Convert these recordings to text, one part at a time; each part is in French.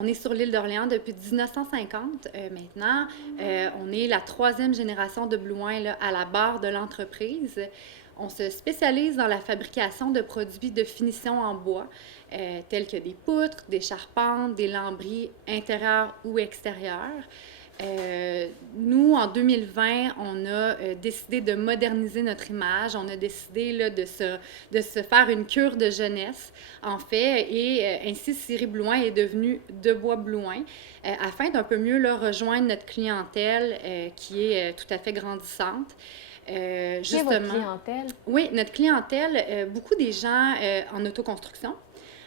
On est sur l'île d'Orléans depuis 1950 maintenant. On est la troisième génération de Blue Wine là, à la barre de l'entreprise. On se spécialise dans la fabrication de produits de finition en bois, tels que des poutres, des charpentes, des lambris intérieurs ou extérieurs. Nous, en 2020, on a décidé de moderniser notre image. On a décidé là, de se faire une cure de jeunesse, en fait, et ainsi Sciery Blouin est devenu Debois Blouin, afin d'un peu mieux là, rejoindre notre clientèle qui est tout à fait grandissante. Qui est votre Justement, clientèle? oui, notre clientèle, beaucoup des gens en autoconstruction,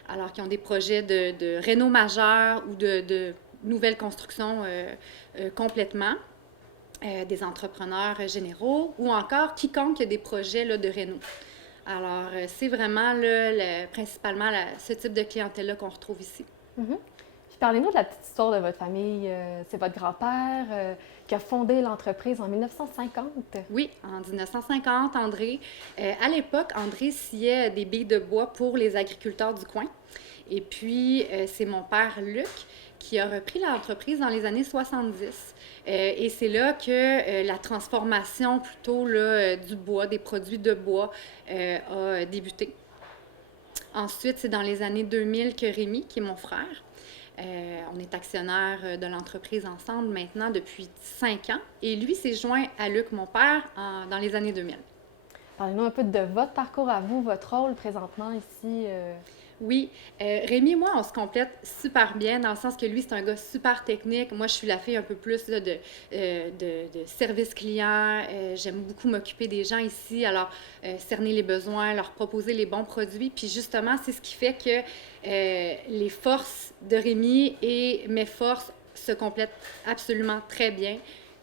alors qui ont des projets de réno majeurs ou de nouvelles constructions complètement, des entrepreneurs généraux ou encore quiconque a des projets là, de réno. Alors, c'est vraiment là, principalement ce type de clientèle-là qu'on retrouve ici. Mhm. Puis parlez-nous de la petite histoire de votre famille. C'est votre grand-père qui a fondé l'entreprise en 1950. Oui, en 1950, André. À l'époque, André sciait des billes de bois pour les agriculteurs du coin. Et puis, c'est mon père Luc qui a repris l'entreprise dans les années 70. Et c'est là que la transformation plutôt là, du bois, des produits de bois, a débuté. Ensuite, c'est dans les années 2000 que Rémi, qui est mon frère, on est actionnaire de l'entreprise ensemble maintenant depuis 5 ans. Et lui s'est joint à Luc, mon père, dans les années 2000. Parlez-nous un peu de votre parcours à vous, votre rôle présentement ici. Oui, Rémi et moi, on se complète super bien dans le sens que lui, c'est un gars super technique. Moi, je suis la fille un peu plus là, de service client. J'aime beaucoup m'occuper des gens ici, alors cerner les besoins, leur proposer les bons produits. Puis justement, c'est ce qui fait que les forces de Rémi et mes forces se complètent absolument très bien.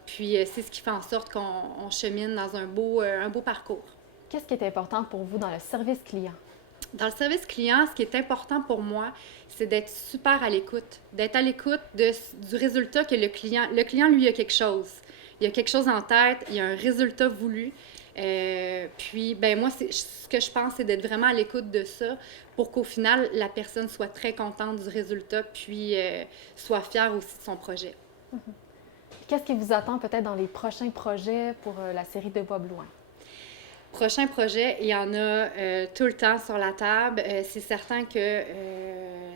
Puis c'est ce qui fait en sorte qu'on chemine dans un beau parcours. Qu'est-ce qui est important pour vous dans le service client? Dans le service client, ce qui est important pour moi, c'est d'être super à l'écoute, d'être à l'écoute du résultat que le client, lui, a quelque chose. Il a quelque chose en tête, il y a un résultat voulu. Puis, ben moi, ce que je pense, c'est d'être vraiment à l'écoute de ça pour qu'au final, la personne soit très contente du résultat, puis soit fière aussi de son projet. Qu'est-ce qui vous attend peut-être dans les prochains projets pour la série de Bois Blouin? Prochain projet, il y en a tout le temps sur la table. C'est certain que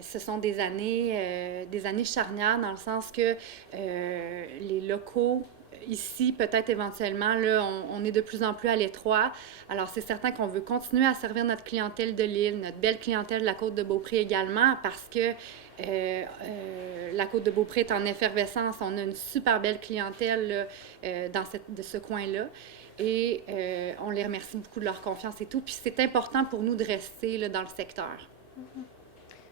ce sont des années charnières dans le sens que les locaux ici, peut-être éventuellement, là, on est de plus en plus à l'étroit. Alors, c'est certain qu'on veut continuer à servir notre clientèle de l'île, notre belle clientèle de la côte de Beaupré également, parce que la côte de Beaupré est en effervescence. On a une super belle clientèle là, de ce coin-là. Et on les remercie beaucoup de leur confiance et tout. Puis c'est important pour nous de rester là, dans le secteur.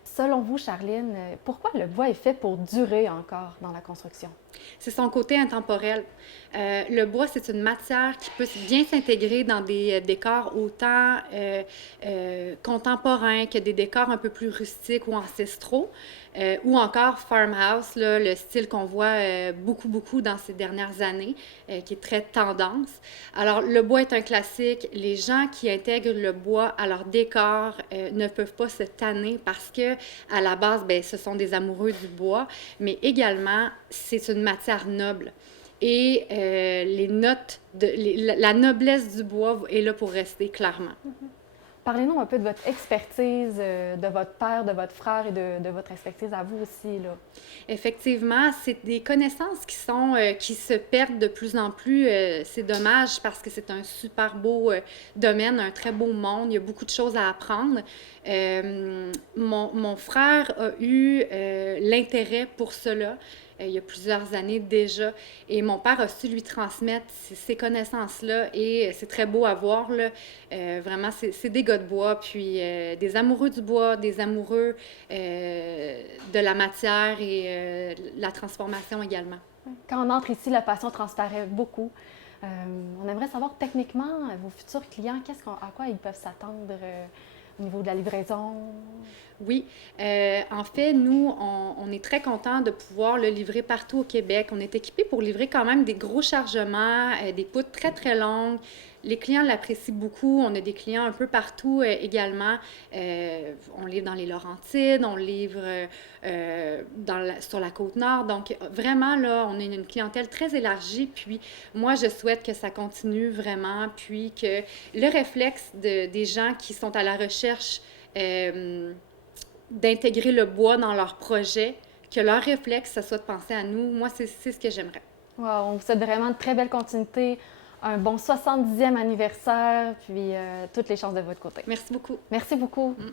Selon vous, Charline, pourquoi le bois est fait pour durer encore dans la construction? C'est son côté intemporel. Le bois, c'est une matière qui peut bien s'intégrer dans des décors autant contemporains que des décors un peu plus rustiques ou ancestraux, ou encore farmhouse, là, le style qu'on voit beaucoup dans ces dernières années, qui est très tendance. Alors, le bois est un classique. Les gens qui intègrent le bois à leur décor ne peuvent pas se tanner parce que, à la base, ben, ce sont des amoureux du bois, mais également, c'est une matière noble. Et la noblesse du bois est là pour rester, clairement. Parlez-nous un peu de votre expertise, de votre père, de votre frère et de votre expertise à vous aussi, là. Effectivement, c'est des connaissances qui se perdent de plus en plus. C'est dommage parce que c'est un super beau domaine, un très beau monde. Il y a beaucoup de choses à apprendre. Mon frère a eu l'intérêt pour cela il y a plusieurs années déjà. Et mon père a su lui transmettre ces connaissances-là et c'est très beau à voir, là. Vraiment, c'est des gars de bois, puis des amoureux du bois, des amoureux de la matière et la transformation également. Quand on entre ici, la passion transparaît beaucoup. On aimerait savoir techniquement, vos futurs clients, à quoi ils peuvent s'attendre au niveau de la livraison? Oui, en fait, nous, on est très contents de pouvoir le livrer partout au Québec. On est équipé pour livrer quand même des gros chargements, des poutres très, très longues. Les clients l'apprécient beaucoup. On a des clients un peu partout également. On livre dans les Laurentides, on livre sur la Côte-Nord. Donc, vraiment, là, on a une clientèle très élargie. Puis, moi, je souhaite que ça continue vraiment. Puis, que le réflexe des gens qui sont à la recherche d'intégrer le bois dans leur projet, que leur réflexe, ce soit de penser à nous. Moi, c'est ce que j'aimerais. Wow, on vous souhaite vraiment de très belle continuité, un bon 70e anniversaire, puis toutes les chances de votre côté. Merci beaucoup. Merci beaucoup. Mm.